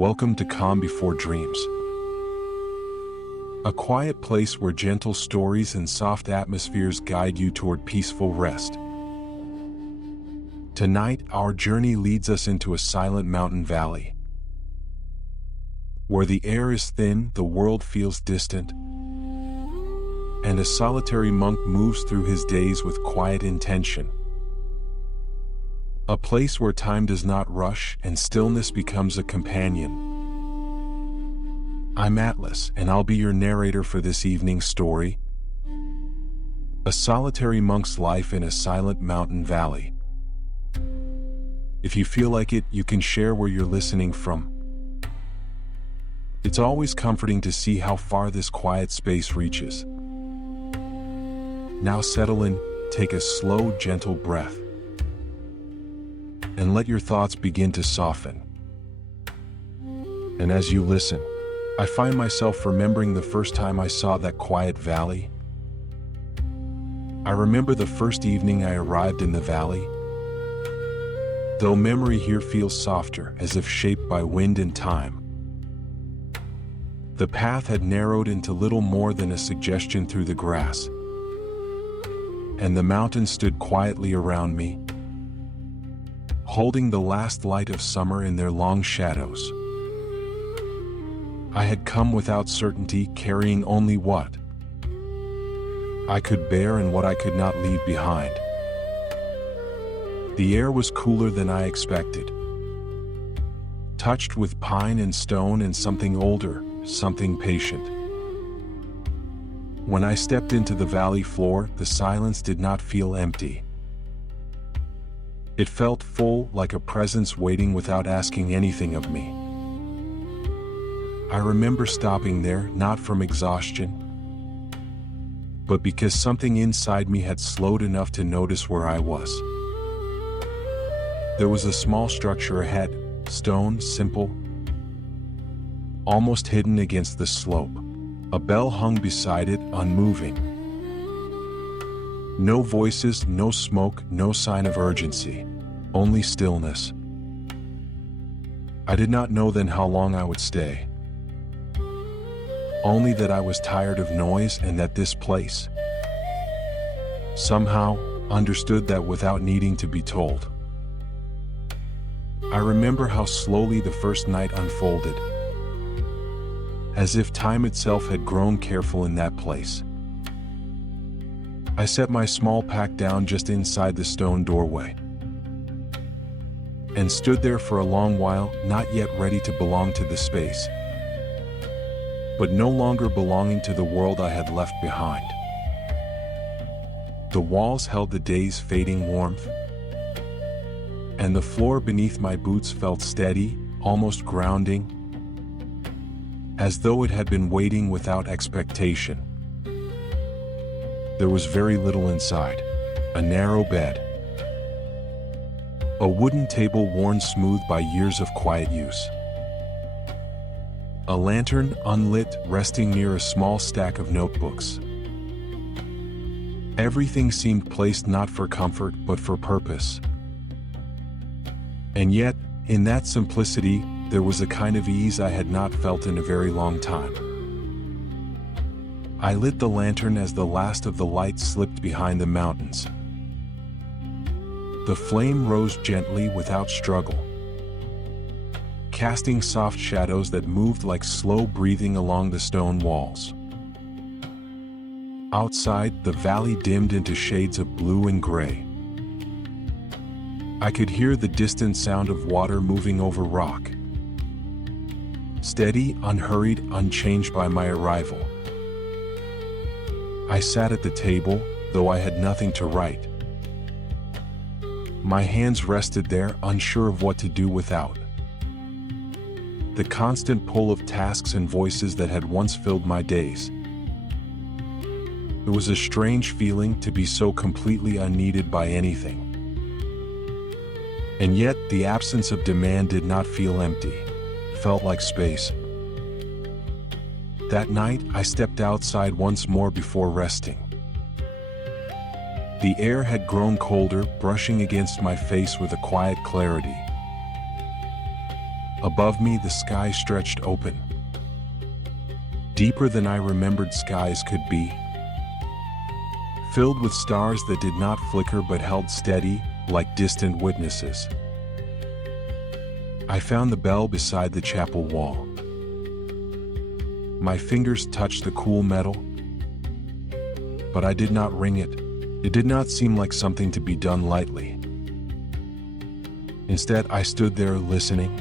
Welcome to Calm Before Dreams, a quiet place where gentle stories and soft atmospheres guide you toward peaceful rest. Tonight, our journey leads us into a silent mountain valley. Where the air is thin, the world feels distant, and a solitary monk moves through his days with quiet intention. A place where time does not rush and stillness becomes a companion. I'm Atlas, and I'll be your narrator for this evening's story. A solitary monk's life in a silent mountain valley. If you feel like it, you can share where you're listening from. It's always comforting to see how far this quiet space reaches. Now settle in, take a slow, gentle breath, and let your thoughts begin to soften. And as you listen, I find myself remembering the first time I saw that quiet valley. I remember the first evening I arrived in the valley. Though memory here feels softer, as if shaped by wind and time. The path had narrowed into little more than a suggestion through the grass, and the mountain stood quietly around me, holding the last light of summer in their long shadows. I had come without certainty, carrying only what I could bear and what I could not leave behind. The air was cooler than I expected, touched with pine and stone and something older, something patient. When I stepped into the valley floor, the silence did not feel empty. It felt full, like a presence waiting without asking anything of me. I remember stopping there, not from exhaustion, but because something inside me had slowed enough to notice where I was. There was a small structure ahead, stone, simple, almost hidden against the slope. A bell hung beside it, unmoving. No voices, no smoke, no sign of urgency, only stillness. I did not know then how long I would stay. Only that I was tired of noise and that this place somehow understood that without needing to be told. I remember how slowly the first night unfolded, as if time itself had grown careful in that place. I set my small pack down just inside the stone doorway, and stood there for a long while, not yet ready to belong to the space, but no longer belonging to the world I had left behind. The walls held the day's fading warmth, and the floor beneath my boots felt steady, almost grounding, as though it had been waiting without expectation. There was very little inside. A narrow bed, a wooden table worn smooth by years of quiet use, a lantern, unlit, resting near a small stack of notebooks. Everything seemed placed not for comfort but for purpose. And yet, in that simplicity, there was a kind of ease I had not felt in a very long time. I lit the lantern as the last of the light slipped behind the mountains. The flame rose gently without struggle, casting soft shadows that moved like slow breathing along the stone walls. Outside, the valley dimmed into shades of blue and gray. I could hear the distant sound of water moving over rock. Steady, unhurried, unchanged by my arrival. I sat at the table, though I had nothing to write. My hands rested there, unsure of what to do without the constant pull of tasks and voices that had once filled my days. It was a strange feeling to be so completely unneeded by anything. And yet, the absence of demand did not feel empty. Felt like space. That night, I stepped outside once more before resting. The air had grown colder, brushing against my face with a quiet clarity. Above me, the sky stretched open, deeper than I remembered skies could be, filled with stars that did not flicker but held steady, like distant witnesses. I found the bell beside the chapel wall. My fingers touched the cool metal, but I did not ring it. It did not seem like something to be done lightly. Instead, I stood there listening,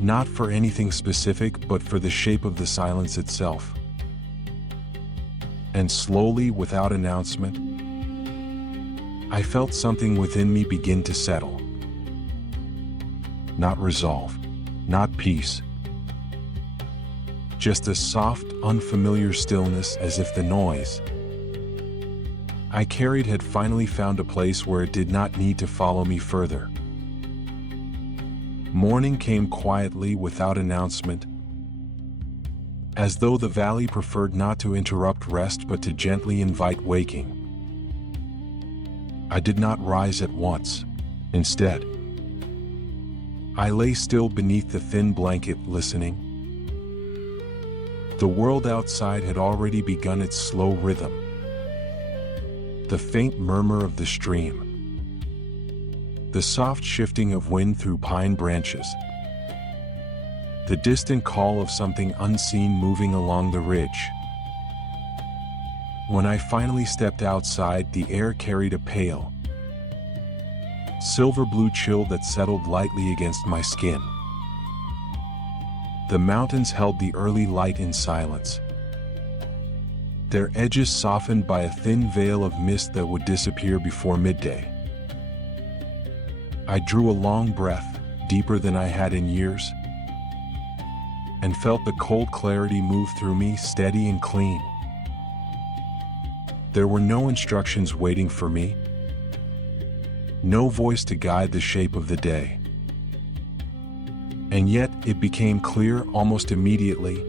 not for anything specific, but for the shape of the silence itself. And slowly, without announcement, I felt something within me begin to settle. Not resolve, not peace. Just a soft, unfamiliar stillness, as if the noise I carried had finally found a place where it did not need to follow me further. Morning came quietly, without announcement, as though the valley preferred not to interrupt rest but to gently invite waking. I did not rise at once. Instead, I lay still beneath the thin blanket, listening. The world outside had already begun its slow rhythm. The faint murmur of the stream, the soft shifting of wind through pine branches, the distant call of something unseen moving along the ridge. When I finally stepped outside, the air carried a pale, silver blue chill that settled lightly against my skin. The mountains held the early light in silence, their edges softened by a thin veil of mist that would disappear before midday. I drew a long breath, deeper than I had in years, and felt the cold clarity move through me, steady and clean. There were no instructions waiting for me, no voice to guide the shape of the day. And yet it became clear almost immediately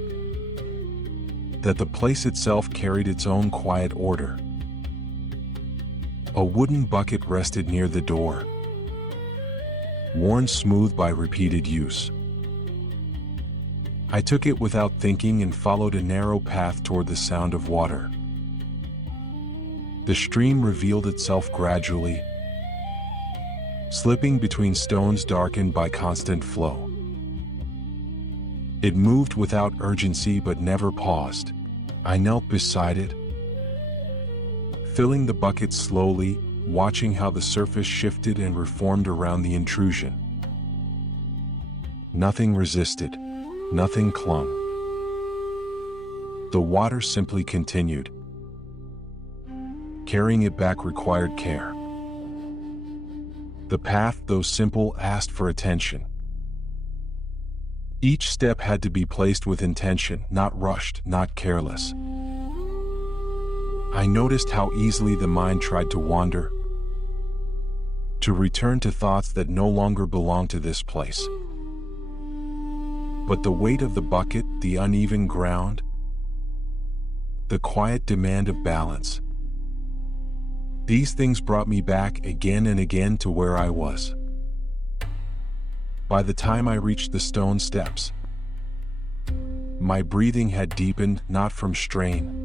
that the place itself carried its own quiet order. A wooden bucket rested near the door, worn smooth by repeated use. I took it without thinking and followed a narrow path toward the sound of water. The stream revealed itself gradually, slipping between stones darkened by constant flow. It moved without urgency but never paused. I knelt beside it, filling the bucket slowly, watching how the surface shifted and reformed around the intrusion. Nothing resisted, nothing clung. The water simply continued. Carrying it back required care. The path, though simple, asked for attention. Each step had to be placed with intention, not rushed, not careless. I noticed how easily the mind tried to wander, to return to thoughts that no longer belonged to this place. But the weight of the bucket, the uneven ground, the quiet demand of balance, these things brought me back again and again to where I was. By the time I reached the stone steps, my breathing had deepened, not from strain,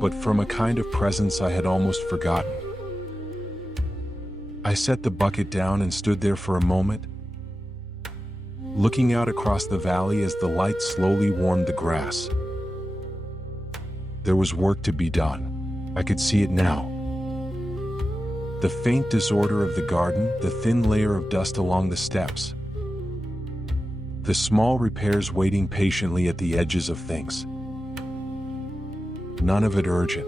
but from a kind of presence I had almost forgotten. I set the bucket down and stood there for a moment, looking out across the valley as the light slowly warmed the grass. There was work to be done. I could see it now. The faint disorder of the garden, the thin layer of dust along the steps, the small repairs waiting patiently at the edges of things. None of it urgent,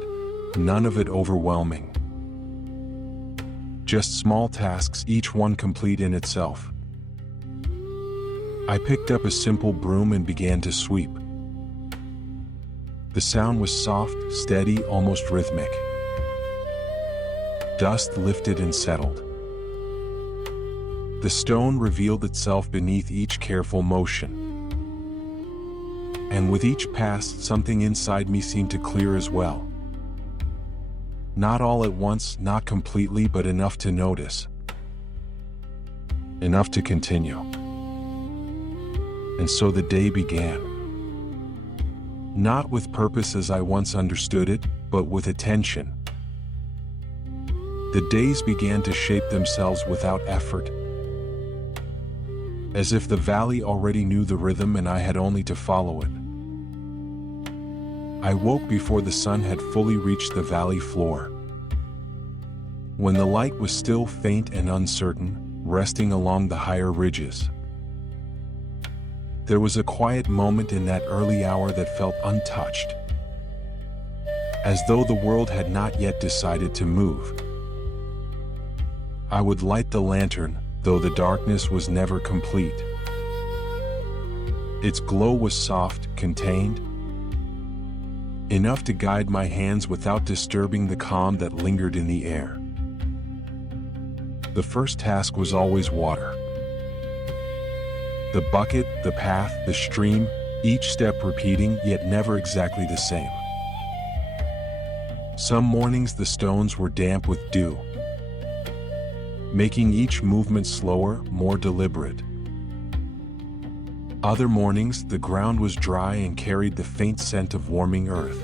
none of it overwhelming. Just small tasks, each one complete in itself. I picked up a simple broom and began to sweep. The sound was soft, steady, almost rhythmic. Dust lifted and settled. The stone revealed itself beneath each careful motion. And with each pass, something inside me seemed to clear as well. Not all at once, not completely, but enough to notice. enough to continue. And so the day began. Not with purpose as I once understood it, but with attention. The days began to shape themselves without effort, as if the valley already knew the rhythm and I had only to follow it. I woke before the sun had fully reached the valley floor, when the light was still faint and uncertain, resting along the higher ridges. There was a quiet moment in that early hour that felt untouched, as though the world had not yet decided to move. I would light the lantern, though the darkness was never complete. Its glow was soft, contained, enough to guide my hands without disturbing the calm that lingered in the air. The first task was always water. The bucket, the path, the stream, each step repeating, yet never exactly the same. Some mornings the stones were damp with dew, making each movement slower, more deliberate. Other mornings, the ground was dry and carried the faint scent of warming earth.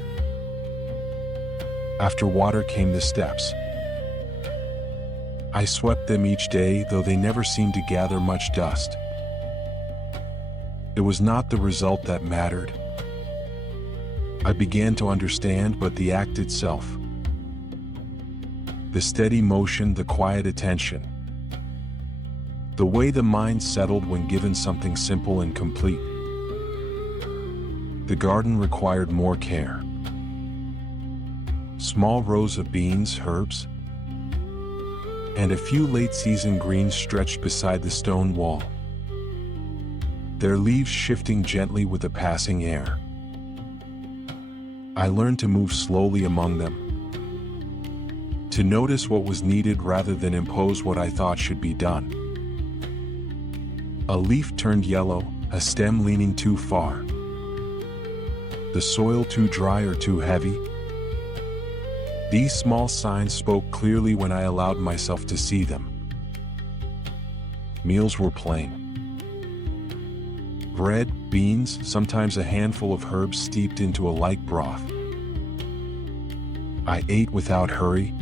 After water came the steps. I swept them each day, though they never seemed to gather much dust. It was not the result that mattered. I began to understand, but the act itself. The steady motion, the quiet attention. The way the mind settled when given something simple and complete. The garden required more care. Small rows of beans, herbs, and a few late-season greens stretched beside the stone wall, their leaves shifting gently with the passing air. I learned to move slowly among them, to notice what was needed rather than impose what I thought should be done. A leaf turned yellow, a stem leaning too far, the soil too dry or too heavy. These small signs spoke clearly when I allowed myself to see them. Meals were plain. Bread, beans, sometimes a handful of herbs steeped into a light broth. I ate without hurry,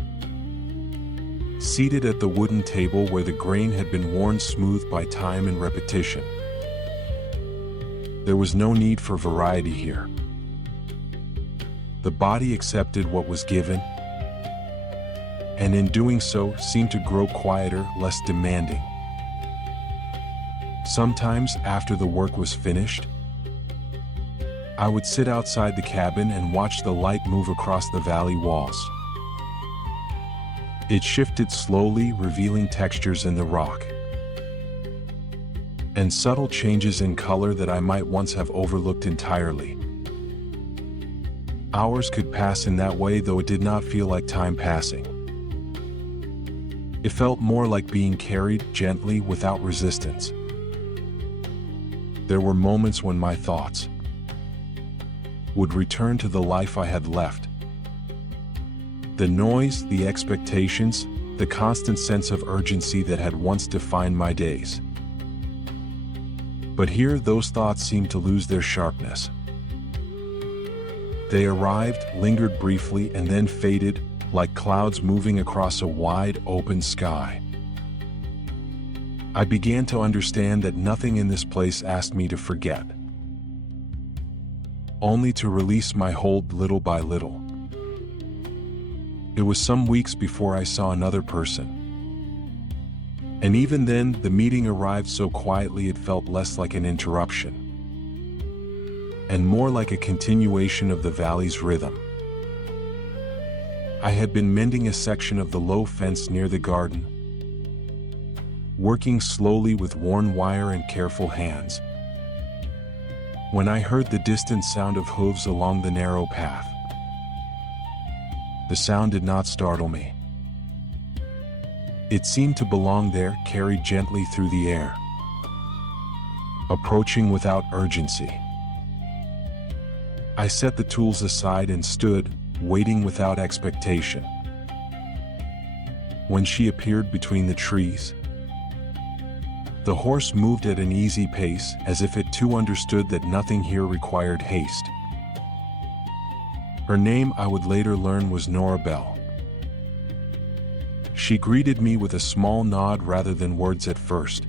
seated at the wooden table where the grain had been worn smooth by time and repetition. There was no need for variety here. The body accepted what was given, and in doing so seemed to grow quieter, less demanding. Sometimes, after the work was finished, I would sit outside the cabin and watch the light move across the valley walls. It shifted slowly, revealing textures in the rock, and subtle changes in color that I might once have overlooked entirely. Hours could pass in that way, though it did not feel like time passing. It felt more like being carried gently, without resistance. There were moments when my thoughts would return to the life I had left. The noise, the expectations, the constant sense of urgency that had once defined my days. But here those thoughts seemed to lose their sharpness. They arrived, lingered briefly, and then faded, like clouds moving across a wide, open sky. I began to understand that nothing in this place asked me to forget, only to release my hold little by little. It was some weeks before I saw another person. And even then, the meeting arrived so quietly it felt less like an interruption, and more like a continuation of the valley's rhythm. I had been mending a section of the low fence near the garden, working slowly with worn wire and careful hands, when I heard the distant sound of hooves along the narrow path. The sound did not startle me. It seemed to belong there, carried gently through the air, approaching without urgency. I set the tools aside and stood, waiting without expectation. When she appeared between the trees, The horse moved at an easy pace, as if it too understood that nothing here required haste. Her name, I would later learn, was Norabelle. She greeted me with a small nod rather than words at first,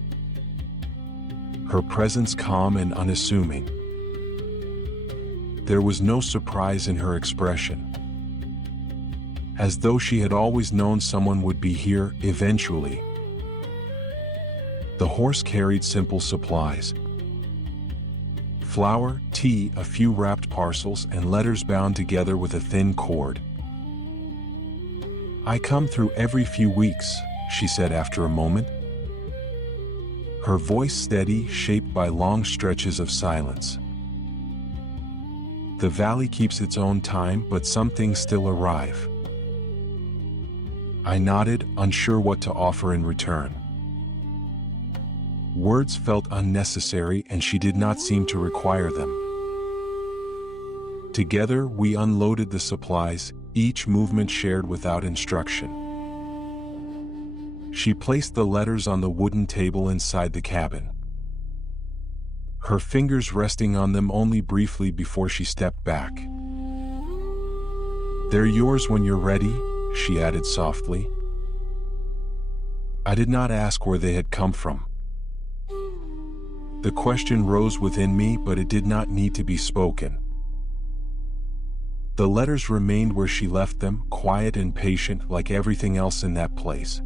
her presence calm and unassuming. There was no surprise in her expression, as though she had always known someone would be here eventually. The horse carried simple supplies: flour, tea, a few wrapped parcels, and letters bound together with a thin cord. "I come through every few weeks," she said after a moment, her voice steady, shaped by long stretches of silence. "The valley keeps its own time, but some things still arrive." I nodded, unsure what to offer in return. Words felt unnecessary, and she did not seem to require them. Together, we unloaded the supplies, each movement shared without instruction. She placed the letters on the wooden table inside the cabin, her fingers resting on them only briefly before she stepped back. "They're yours when you're ready," she added softly. I did not ask where they had come from. The question rose within me, but it did not need to be spoken. The letters remained where she left them, quiet and patient like everything else in that place.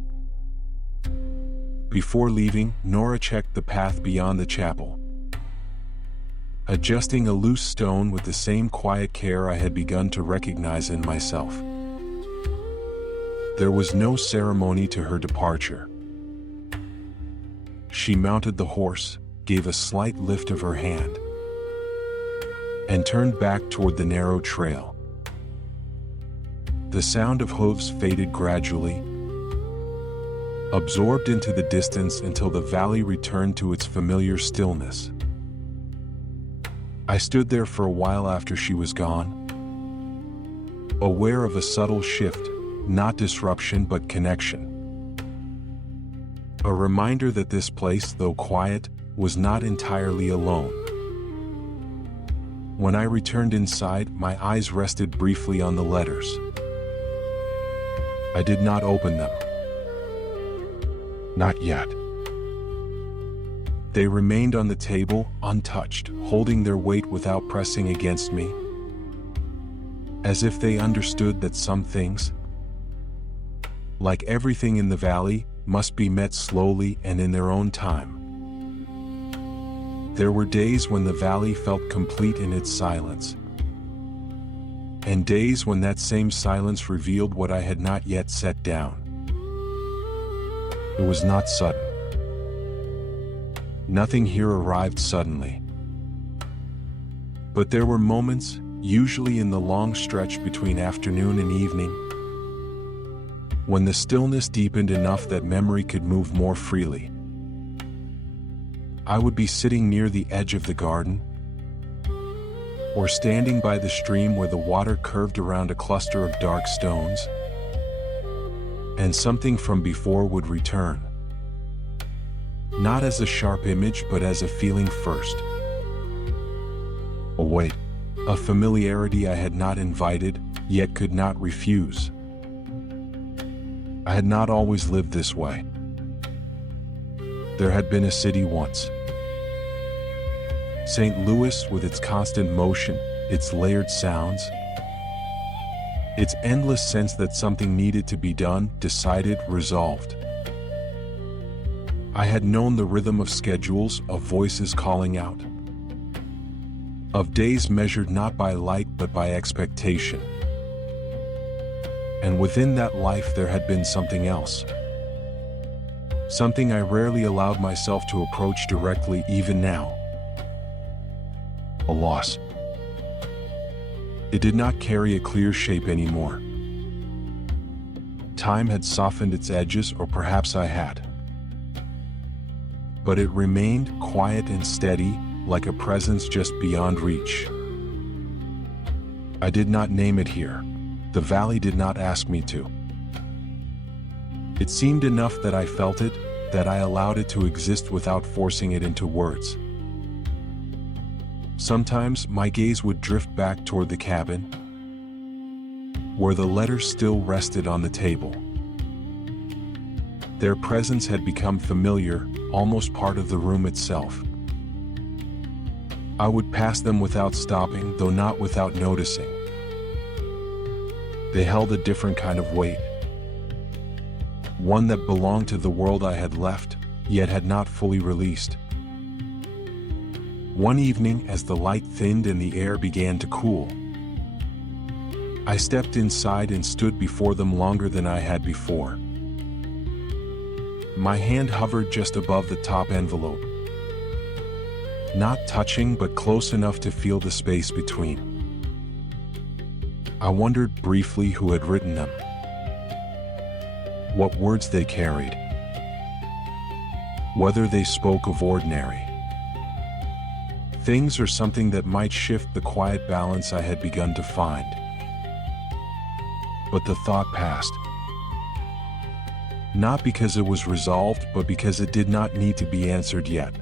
Before leaving, Nora checked the path beyond the chapel, adjusting a loose stone with the same quiet care I had begun to recognize in myself. There was no ceremony to her departure. She mounted the horse, gave a slight lift of her hand, and turned back toward the narrow trail. The sound of hooves faded gradually, absorbed into the distance until the valley returned to its familiar stillness. I stood there for a while after she was gone, aware of a subtle shift, not disruption but connection. A reminder that this place, though quiet, was not entirely alone. When I returned inside, my eyes rested briefly on the letters. I did not open them. Not yet. They remained on the table, untouched, holding their weight without pressing against me, as if they understood that some things, like everything in the valley, must be met slowly and in their own time. There were days when the valley felt complete in its silence, and days when that same silence revealed what I had not yet set down. It was not sudden. Nothing here arrived suddenly. But there were moments, usually in the long stretch between afternoon and evening, when the stillness deepened enough that memory could move more freely. I would be sitting near the edge of the garden, or standing by the stream where the water curved around a cluster of dark stones, and something from before would return. Not as a sharp image, but as a feeling first. A weight, a familiarity I had not invited, yet could not refuse. I had not always lived this way. There had been a city once. St. Louis, with its constant motion, its layered sounds, its endless sense that something needed to be done, decided, resolved. I had known the rhythm of schedules, of voices calling out, of days measured not by light but by expectation. And within that life there had been something else. Something I rarely allowed myself to approach directly, even now. A loss. It did not carry a clear shape anymore. Time had softened its edges, or perhaps I had. But it remained quiet and steady, like a presence just beyond reach. I did not name it here. The valley did not ask me to. It seemed enough that I felt it, that I allowed it to exist without forcing it into words. Sometimes my gaze would drift back toward the cabin, where the letters still rested on the table. Their presence had become familiar, almost part of the room itself. I would pass them without stopping, though not without noticing. They held a different kind of weight, one that belonged to the world I had left, yet had not fully released. One evening, as the light thinned and the air began to cool, I stepped inside and stood before them longer than I had before. My hand hovered just above the top envelope, not touching but close enough to feel the space between. I wondered briefly who had written them, what words they carried, whether they spoke of ordinary things or something that might shift the quiet balance I had begun to find. But the thought passed, not because it was resolved, but because it did not need to be answered yet.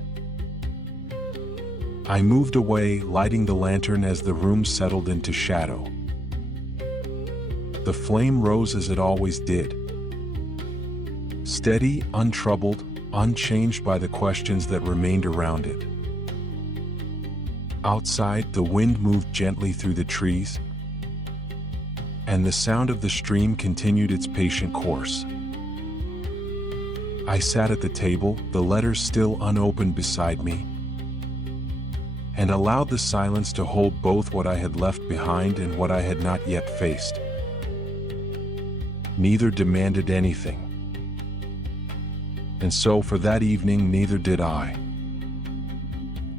I moved away, lighting the lantern as the room settled into shadow. The flame rose as it always did, steady, untroubled, unchanged by the questions that remained around it. Outside, the wind moved gently through the trees, and the sound of the stream continued its patient course. I sat at the table, the letters still unopened beside me, and allowed the silence to hold both what I had left behind and what I had not yet faced. Neither demanded anything, and so for that evening neither did I.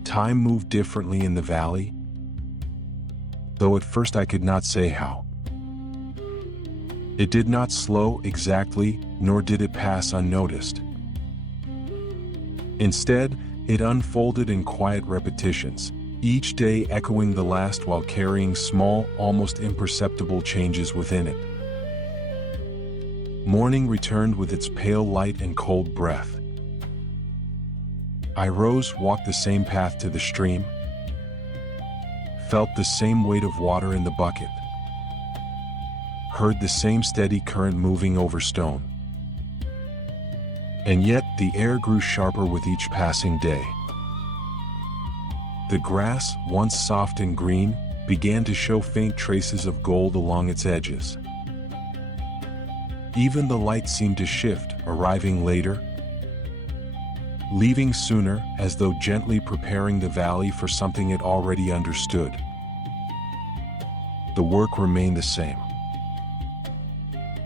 Time moved differently in the valley, though at first I could not say how. It did not slow exactly, nor did it pass unnoticed. Instead, it unfolded in quiet repetitions, each day echoing the last while carrying small, almost imperceptible changes within it. Morning returned with its pale light and cold breath. I rose, walked the same path to the stream, felt the same weight of water in the bucket, heard the same steady current moving over stone. And yet the air grew sharper with each passing day. The grass, once soft and green, began to show faint traces of gold along its edges. Even the light seemed to shift, arriving later, leaving sooner, as though gently preparing the valley for something it already understood. The work remained the same.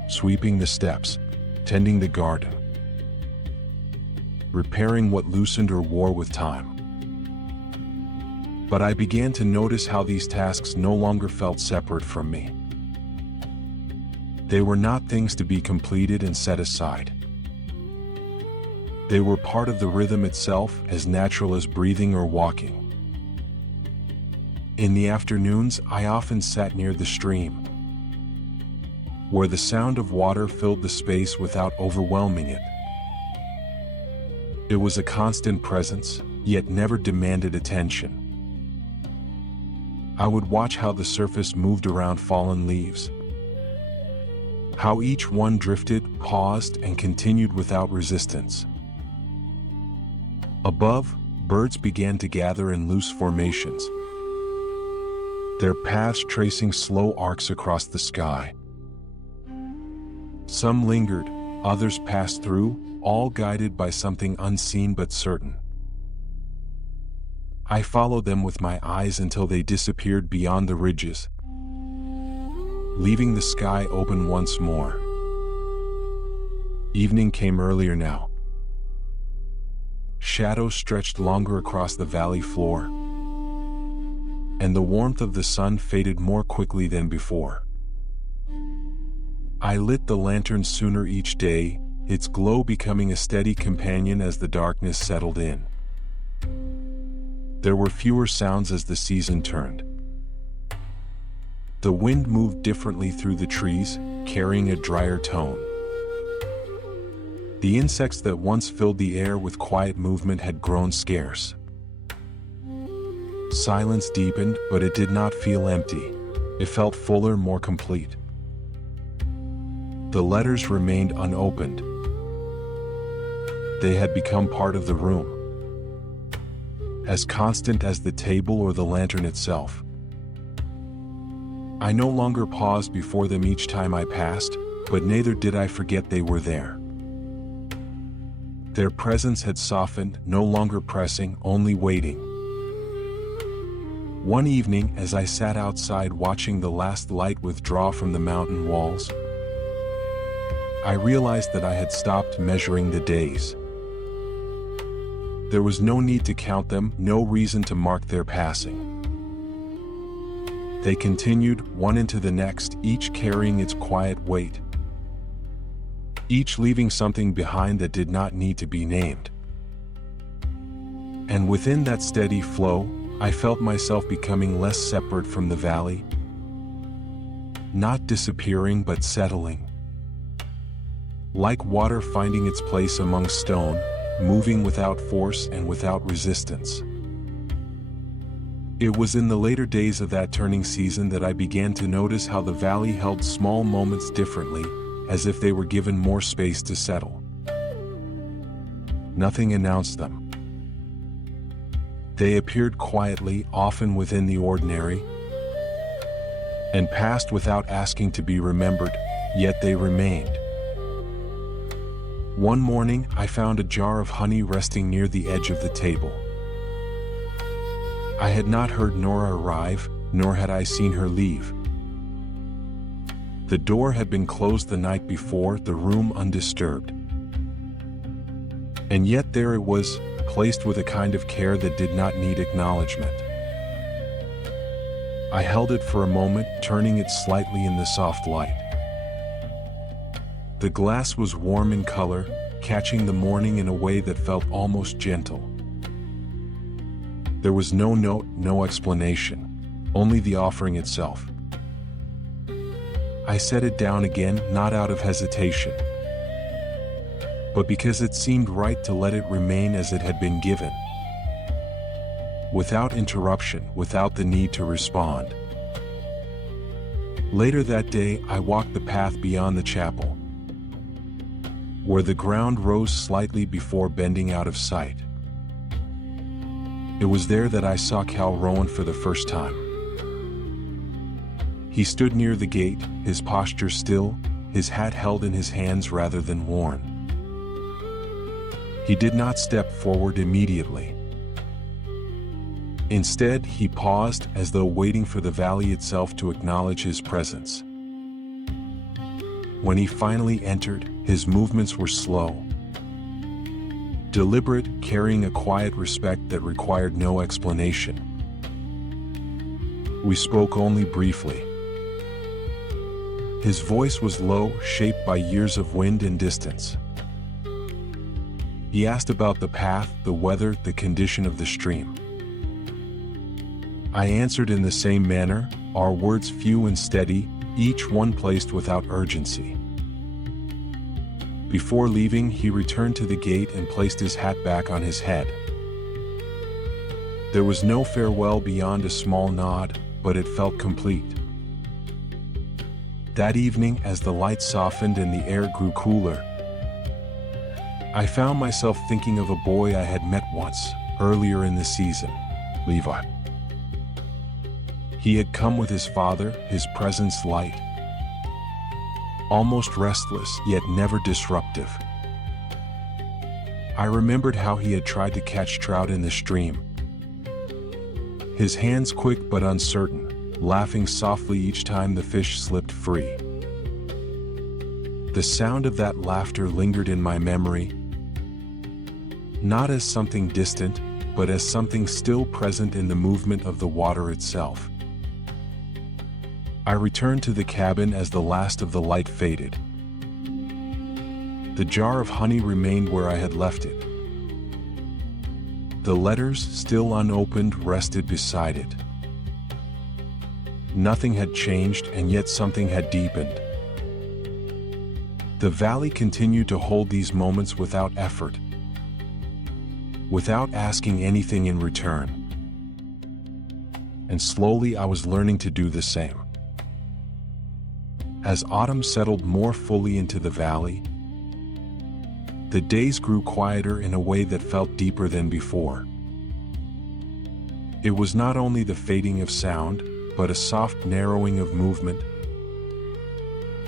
Sweeping the steps, tending the garden, repairing what loosened or wore with time. But I began to notice how these tasks no longer felt separate from me. They were not things to be completed and set aside. They were part of the rhythm itself, as natural as breathing or walking. In the afternoons, I often sat near the stream, where the sound of water filled the space without overwhelming it. It was a constant presence, yet never demanded attention. I would watch how the surface moved around fallen leaves, how each one drifted, paused, and continued without resistance. Above, birds began to gather in loose formations, their paths tracing slow arcs across the sky. Some lingered, others passed through, all guided by something unseen but certain. I followed them with my eyes until they disappeared beyond the ridges, leaving the sky open once more. Evening came earlier now. Shadows stretched longer across the valley floor, and the warmth of the sun faded more quickly than before. I lit the lantern sooner each day, its glow becoming a steady companion as the darkness settled in. There were fewer sounds as the season turned. The wind moved differently through the trees, carrying a drier tone. The insects that once filled the air with quiet movement had grown scarce. Silence deepened, but it did not feel empty. It felt fuller, more complete. The letters remained unopened. They had become part of the room, as constant as the table or the lantern itself. I no longer paused before them each time I passed, but neither did I forget they were there. Their presence had softened, no longer pressing, only waiting. One evening, as I sat outside watching the last light withdraw from the mountain walls, I realized that I had stopped measuring the days. There was no need to count them, no reason to mark their passing. They continued, one into the next, each carrying its quiet weight, each leaving something behind that did not need to be named. And within that steady flow, I felt myself becoming less separate from the valley, not disappearing but settling. Like water finding its place among stone, moving without force and without resistance. It was in the later days of that turning season that I began to notice how the valley held small moments differently, as if they were given more space to settle. Nothing announced them. They appeared quietly, often within the ordinary, and passed without asking to be remembered, yet they remained. One morning, I found a jar of honey resting near the edge of the table. I had not heard Nora arrive, nor had I seen her leave. The door had been closed the night before, the room undisturbed. And yet there it was, placed with a kind of care that did not need acknowledgement. I held it for a moment, turning it slightly in the soft light. The glass was warm in color, catching the morning in a way that felt almost gentle. There was no note, no explanation, only the offering itself. I set it down again, not out of hesitation, but because it seemed right to let it remain as it had been given, without interruption, without the need to respond. Later that day, I walked the path beyond the chapel, where the ground rose slightly before bending out of sight. It was there that I saw Cal Rowan for the first time. He stood near the gate, his posture still, his hat held in his hands rather than worn. He did not step forward immediately. Instead, he paused, as though waiting for the valley itself to acknowledge his presence. When he finally entered, his movements were slow, deliberate, carrying a quiet respect that required no explanation. We spoke only briefly. His voice was low, shaped by years of wind and distance. He asked about the path, the weather, the condition of the stream. I answered in the same manner, our words few and steady, each one placed without urgency. Before leaving, he returned to the gate and placed his hat back on his head. There was no farewell beyond a small nod, but it felt complete. That evening, as the light softened and the air grew cooler, I found myself thinking of a boy I had met once, earlier in the season, Levi. He had come with his father, his presence light, almost restless, yet never disruptive. I remembered how he had tried to catch trout in the stream, his hands quick but uncertain, laughing softly each time the fish slipped free. The sound of that laughter lingered in my memory, not as something distant, but as something still present in the movement of the water itself. I returned to the cabin as the last of the light faded. The jar of honey remained where I had left it. The letters, still unopened, rested beside it. Nothing had changed, and yet something had deepened. The valley continued to hold these moments without effort, without asking anything in return. And slowly I was learning to do the same. As autumn settled more fully into the valley, the days grew quieter in a way that felt deeper than before. It was not only the fading of sound, but a soft narrowing of movement,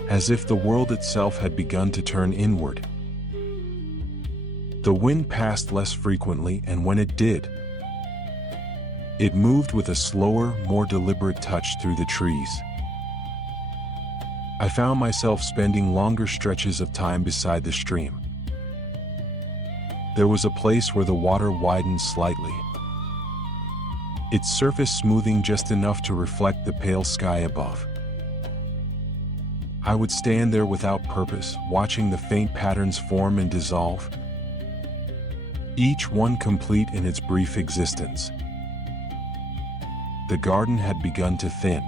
as if the world itself had begun to turn inward. The wind passed less frequently, and when it did, it moved with a slower, more deliberate touch through the trees. I found myself spending longer stretches of time beside the stream. There was a place where the water widened slightly, its surface smoothing just enough to reflect the pale sky above. I would stand there without purpose, watching the faint patterns form and dissolve, each one complete in its brief existence. The garden had begun to thin.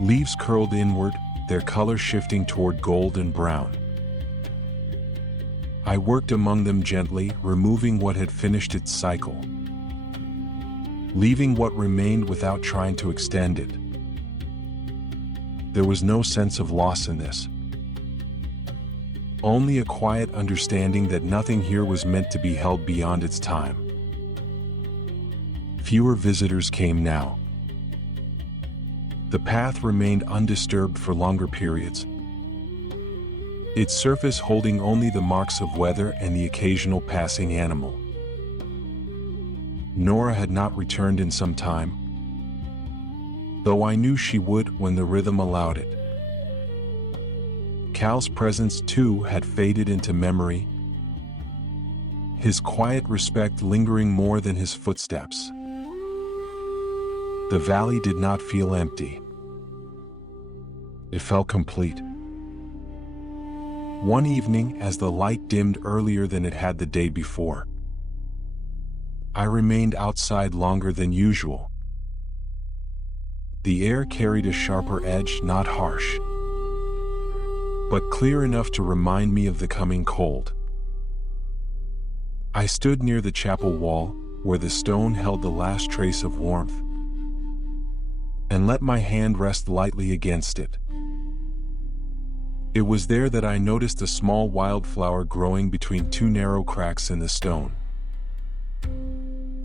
Leaves curled inward, their color shifting toward gold and brown. I worked among them gently, removing what had finished its cycle, leaving what remained without trying to extend it. There was no sense of loss in this, only a quiet understanding that nothing here was meant to be held beyond its time. Fewer visitors came now. The path remained undisturbed for longer periods, its surface holding only the marks of weather and the occasional passing animal. Nora had not returned in some time, though I knew she would when the rhythm allowed it. Cal's presence, too, had faded into memory, his quiet respect lingering more than his footsteps. The valley did not feel empty. It felt complete. One evening, as the light dimmed earlier than it had the day before, I remained outside longer than usual. The air carried a sharper edge, not harsh, but clear enough to remind me of the coming cold. I stood near the chapel wall, where the stone held the last trace of warmth, and let my hand rest lightly against it. It was there that I noticed a small wildflower growing between two narrow cracks in the stone.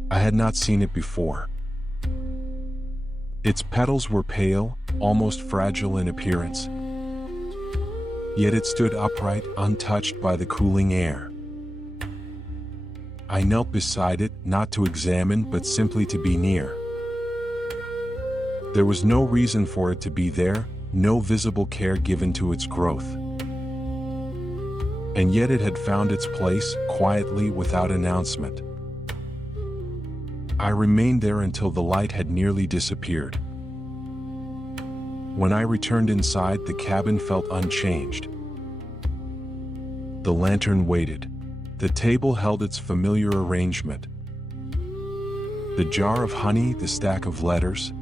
I had not seen it before. Its petals were pale, almost fragile in appearance, yet it stood upright, untouched by the cooling air. I knelt beside it, not to examine but simply to be near. There was no reason for it to be there, no visible care given to its growth. And yet it had found its place, quietly, without announcement. I remained there until the light had nearly disappeared. When I returned inside, the cabin felt unchanged. The lantern waited. The table held its familiar arrangement. The jar of honey, the stack of letters,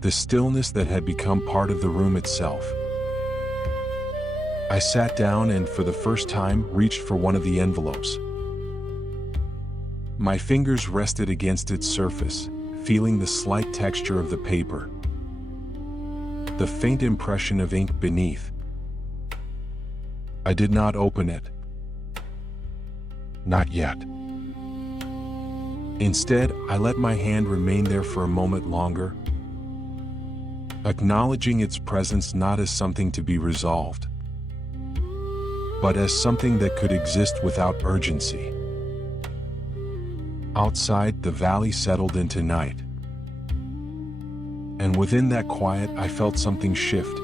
the stillness that had become part of the room itself. I sat down and, for the first time, reached for one of the envelopes. My fingers rested against its surface, feeling the slight texture of the paper, the faint impression of ink beneath. I did not open it. Not yet. Instead, I let my hand remain there for a moment longer, acknowledging its presence not as something to be resolved, but as something that could exist without urgency. Outside, the valley settled into night. And within that quiet, I felt something shift.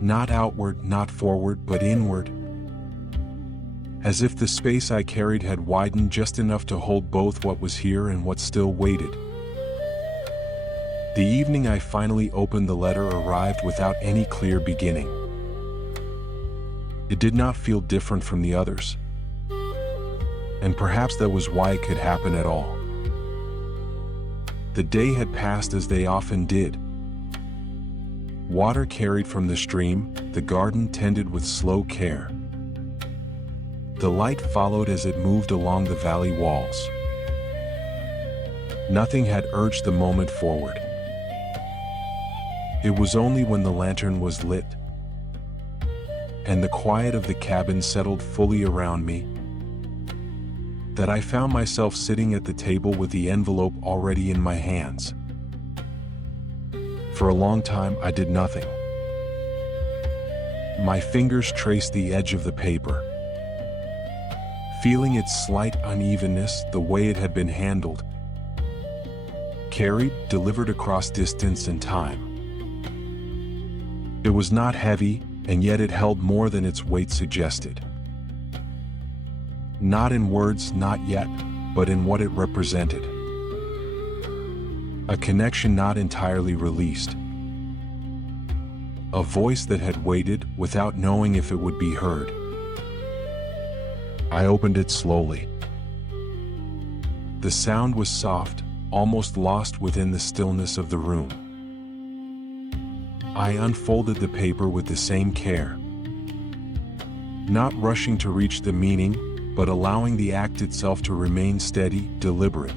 Not outward, not forward, but inward. As if the space I carried had widened just enough to hold both what was here and what still waited. The evening I finally opened the letter arrived without any clear beginning. It did not feel different from the others. And perhaps that was why it could happen at all. The day had passed as they often did. Water carried from the stream, the garden tended with slow care. The light followed as it moved along the valley walls. Nothing had urged the moment forward. It was only when the lantern was lit and the quiet of the cabin settled fully around me that I found myself sitting at the table with the envelope already in my hands. For a long time, I did nothing. My fingers traced the edge of the paper, feeling its slight unevenness, the way it had been handled, carried, delivered across distance and time. It was not heavy, and yet it held more than its weight suggested. Not in words, not yet, but in what it represented. A connection not entirely released. A voice that had waited without knowing if it would be heard. I opened it slowly. The sound was soft, almost lost within the stillness of the room. I unfolded the paper with the same care, not rushing to reach the meaning, but allowing the act itself to remain steady, deliberate.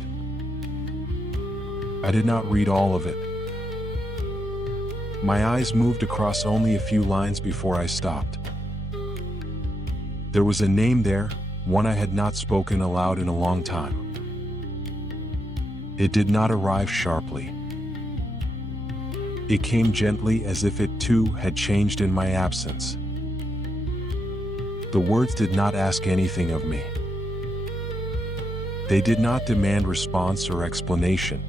I did not read all of it. My eyes moved across only a few lines before I stopped. There was a name there, one I had not spoken aloud in a long time. It did not arrive sharply. It came gently, as if it too had changed in my absence. The words did not ask anything of me. They did not demand response or explanation.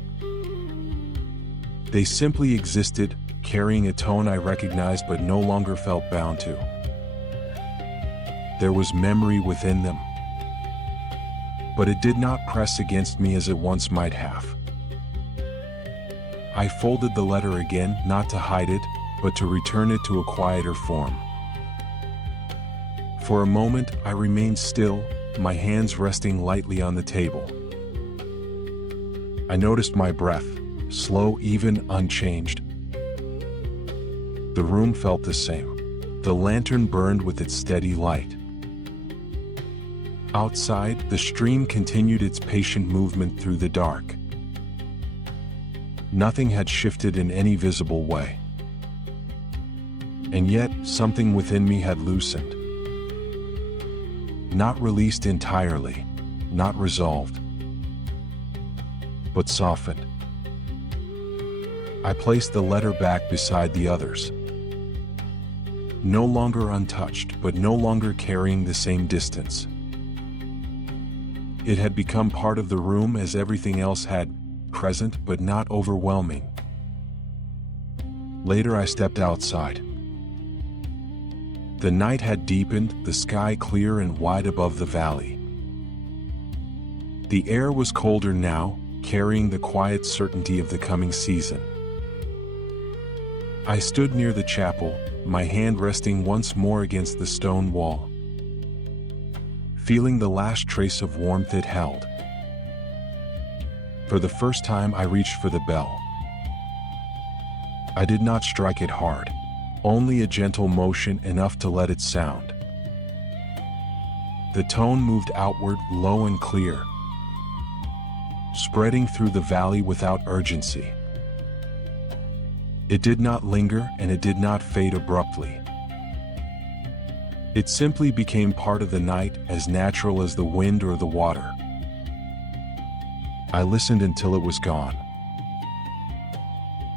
They simply existed, carrying a tone I recognized but no longer felt bound to. There was memory within them, but it did not press against me as it once might have. I folded the letter again, not to hide it, but to return it to a quieter form. For a moment, I remained still, my hands resting lightly on the table. I noticed my breath, slow, even, unchanged. The room felt the same. The lantern burned with its steady light. Outside, the stream continued its patient movement through the dark. Nothing had shifted in any visible way. And yet, something within me had loosened. Not released entirely, not resolved, but softened. I placed the letter back beside the others. No longer untouched, but no longer carrying the same distance. It had become part of the room as everything else had, present but not overwhelming. Later I stepped outside. The night had deepened, the sky clear and wide above the valley. The air was colder now, carrying the quiet certainty of the coming season. I stood near the chapel, my hand resting once more against the stone wall, feeling the last trace of warmth it held. For the first time, I reached for the bell. I did not strike it hard, only a gentle motion enough to let it sound. The tone moved outward, low and clear, spreading through the valley without urgency. It did not linger, and it did not fade abruptly. It simply became part of the night, as natural as the wind or the water. I listened until it was gone.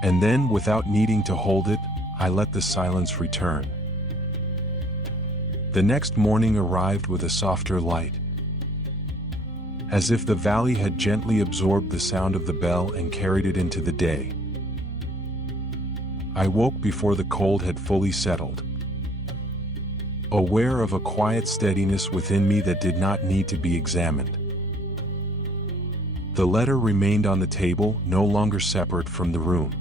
And then, without needing to hold it, I let the silence return. The next morning arrived with a softer light, as if the valley had gently absorbed the sound of the bell and carried it into the day. I woke before the cold had fully settled, aware of a quiet steadiness within me that did not need to be examined. The letter remained on the table, no longer separate from the room.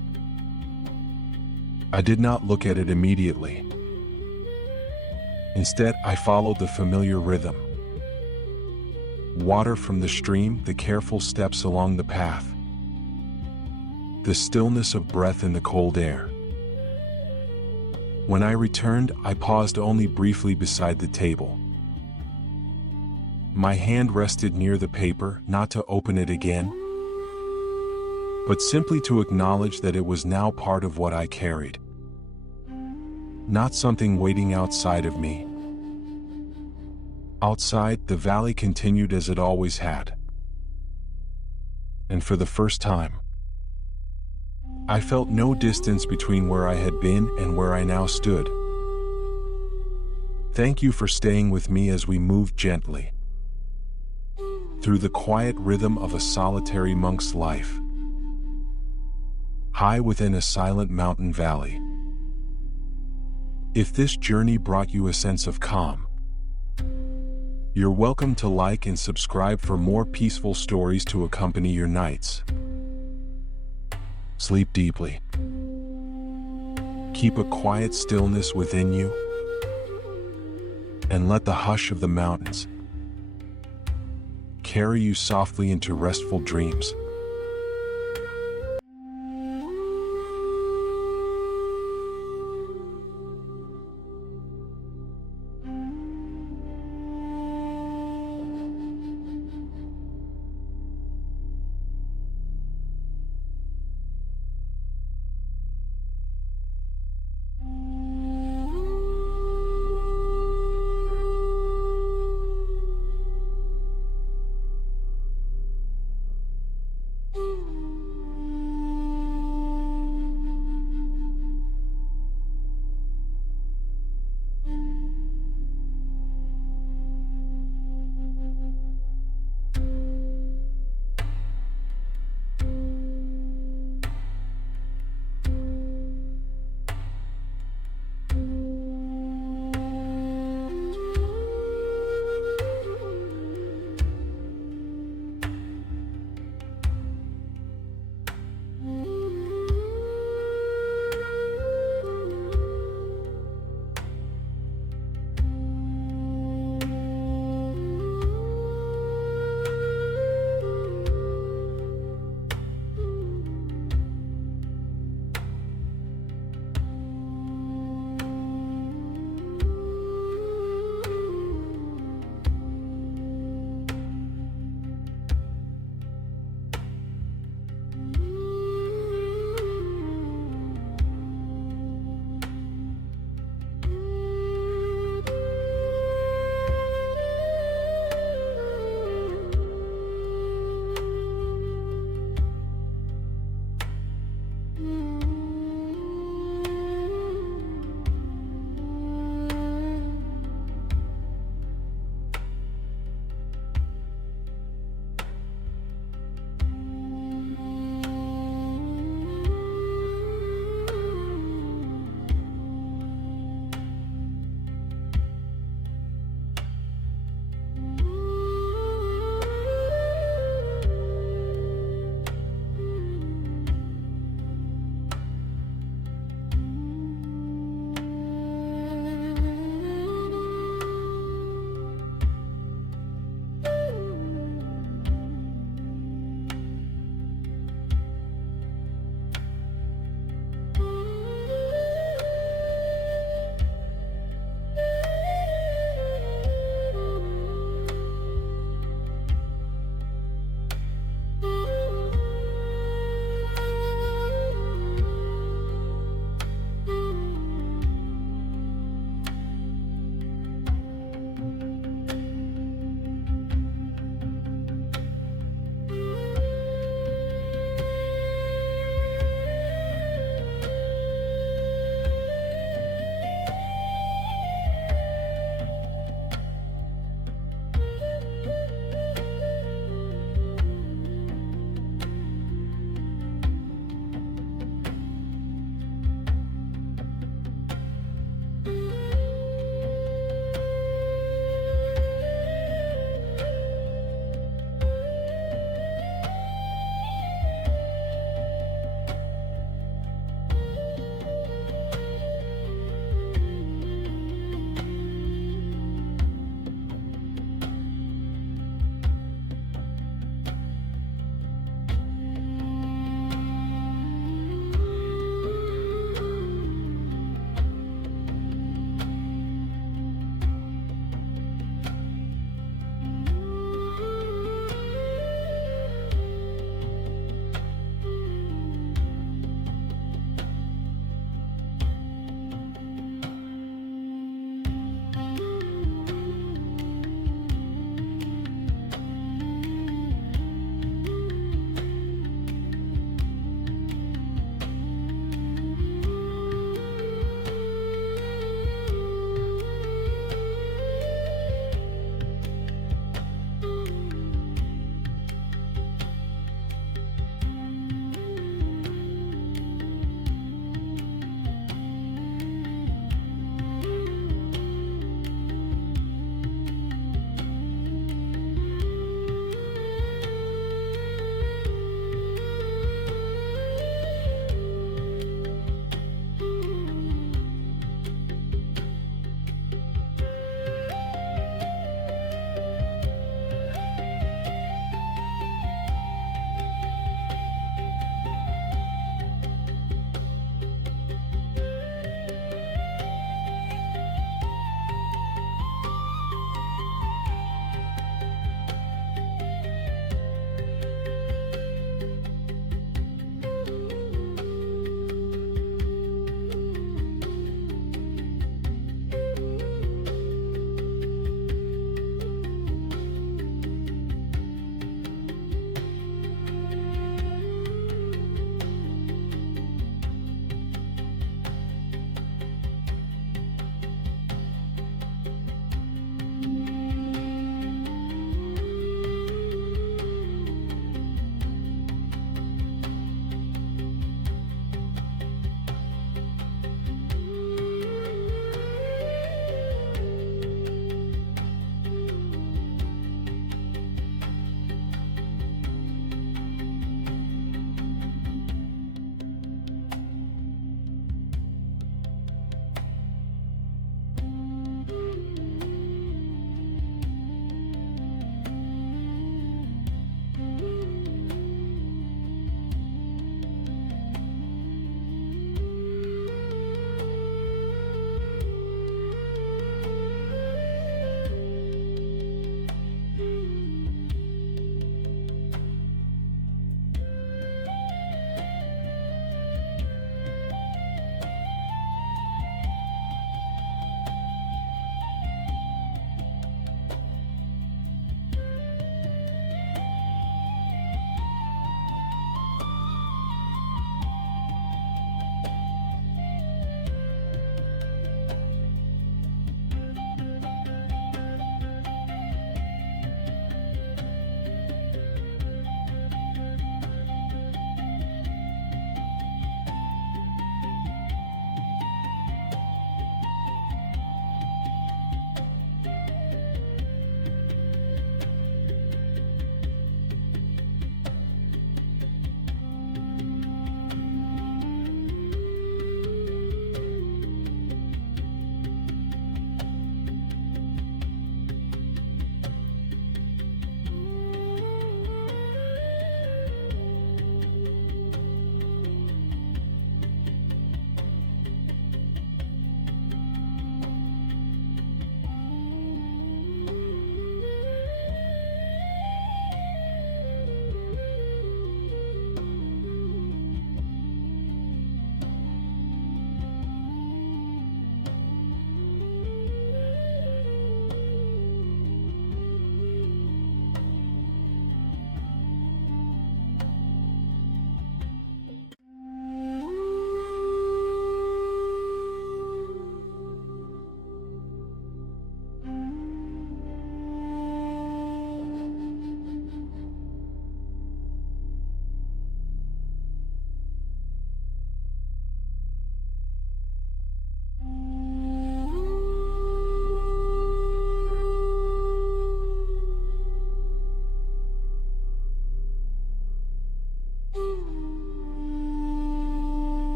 I did not look at it immediately. Instead, I followed the familiar rhythm. Water from the stream, the careful steps along the path, the stillness of breath in the cold air. When I returned, I paused only briefly beside the table. My hand rested near the paper, not to open it again, but simply to acknowledge that it was now part of what I carried, not something waiting outside of me. Outside, the valley continued as it always had. And for the first time, I felt no distance between where I had been and where I now stood. Thank you for staying with me as we moved gently through the quiet rhythm of a solitary monk's life, high within a silent mountain valley. If this journey brought you a sense of calm, you're welcome to like and subscribe for more peaceful stories to accompany your nights. Sleep deeply. Keep a quiet stillness within you, and let the hush of the mountains carry you softly into restful dreams.